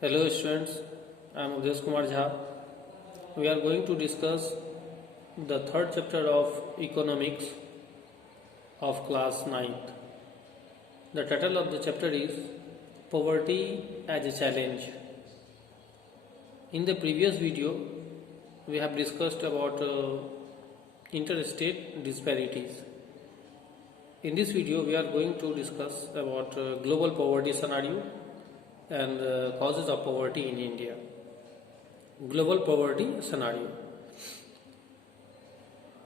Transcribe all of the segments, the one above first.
Hello students, I am Udesh Kumar Jha. We are going to discuss the third chapter of economics of class ninth. The title of the chapter is Poverty as a Challenge. In the previous video, we have discussed about interstate disparities. In this video, we are going to discuss about global poverty scenario and causes of poverty in India. Global poverty scenario.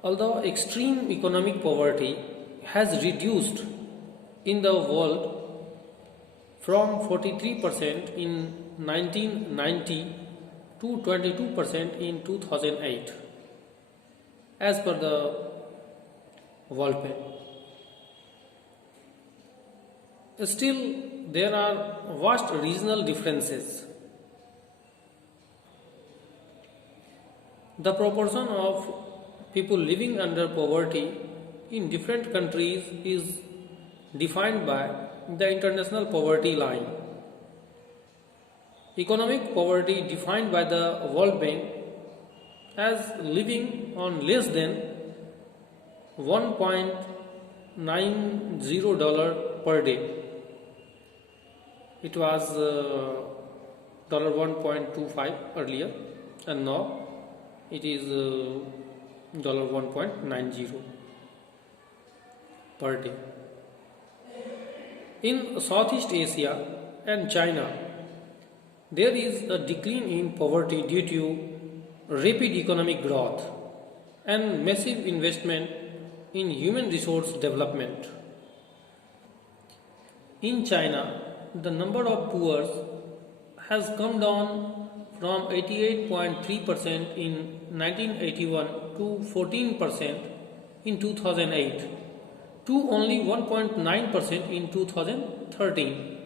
Although extreme economic poverty has reduced in the world from 43% in 1990 to 22% in 2008 as per the World Bank. Still, there are vast regional differences. The proportion of people living under poverty in different countries is defined by the International Poverty Line. Economic poverty defined by the World Bank as living on less than $1.90 per day. It was $1.25 earlier, and now it is $1.90 per day. In Southeast Asia and China, there is a decline in poverty due to rapid economic growth and massive investment in human resource development. In China, the number of poor has come down from 88.3% in 1981 to 14% in 2008 to only 1.9% in 2013.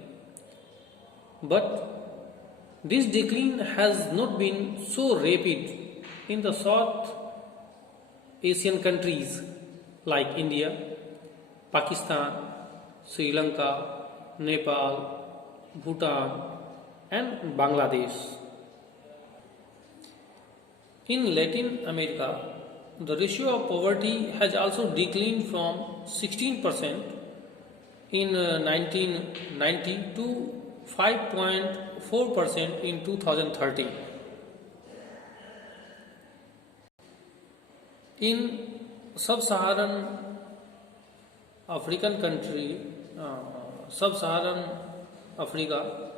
But this decline has not been so rapid in the South Asian countries like India, Pakistan, Sri Lanka, Nepal, Bhutan and Bangladesh. In Latin America, the ratio of poverty has also declined from 16% in 1990 to 5.4% in 2013. In sub-Saharan African country, Sub-Saharan Africa,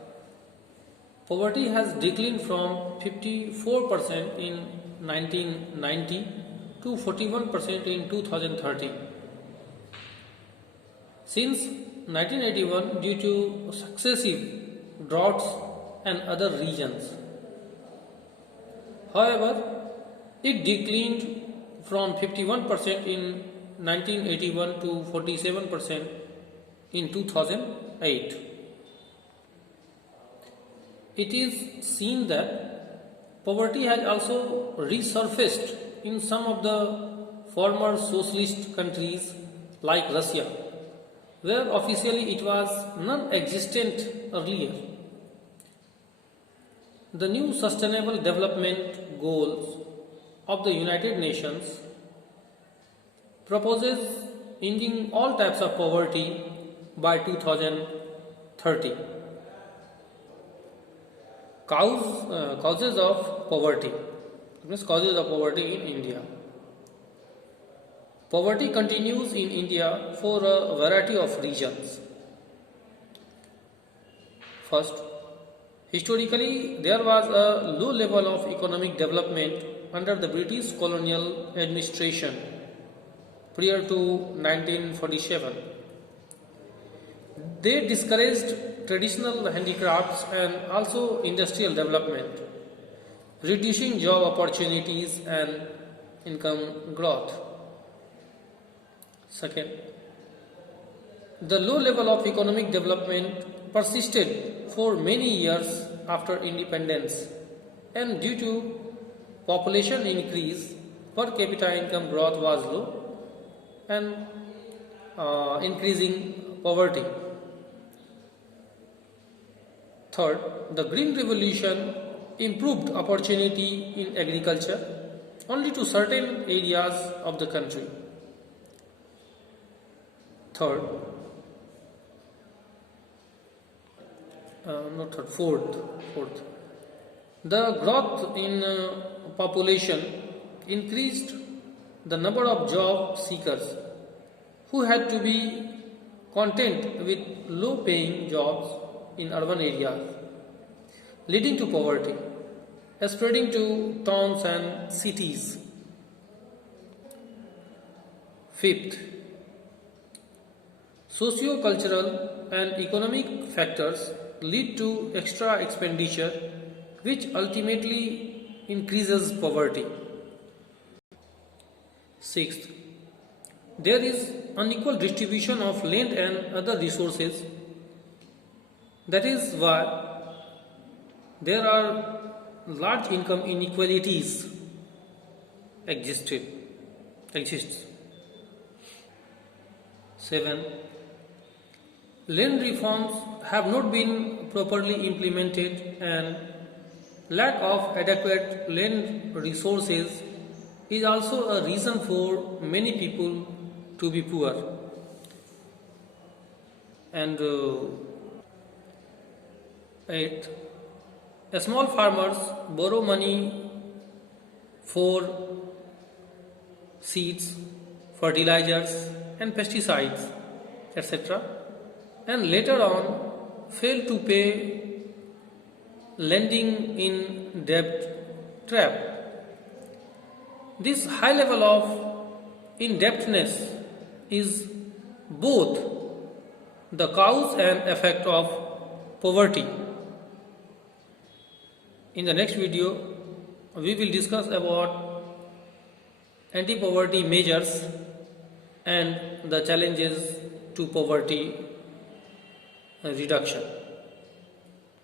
poverty has declined from 54% in 1990 to 41% in 2013. Since 1981, due to successive droughts and other regions. However, it declined from 51% in 1981 to 47% in 2008. It is seen that poverty has also resurfaced in some of the former socialist countries like Russia, where officially it was non-existent earlier. The new Sustainable Development Goals of the United Nations proposes ending all types of poverty by 2030. Causes of poverty. Causes of poverty in India. Poverty continues in India for a variety of reasons. First, historically there was a low level of economic development under the British colonial administration prior to 1947. They discouraged traditional handicrafts and also industrial development, reducing job opportunities and income growth. Second, the low level of economic development persisted for many years after independence, and due to population increase, per capita income growth was low and increasing poverty. Third, the Green Revolution improved opportunity in agriculture only to certain areas of the country. Third, fourth, the growth in population increased the number of job seekers who had to be content with low paying jobs in urban areas, leading to poverty, spreading to towns and cities. Fifth, socio-cultural and economic factors lead to extra expenditure which ultimately increases poverty. Sixth, there is unequal distribution of land and other resources. That is why there are large income inequalities exists. 7. Land reforms have not been properly implemented and lack of adequate land resources is also a reason for many people to be poor. And 8. Small farmers borrow money for seeds, fertilizers and pesticides, etc. and later on fail to pay, landing in debt trap. This high level of indebtedness is both the cause and effect of poverty. In the next video, we will discuss about anti-poverty measures and the challenges to poverty reduction.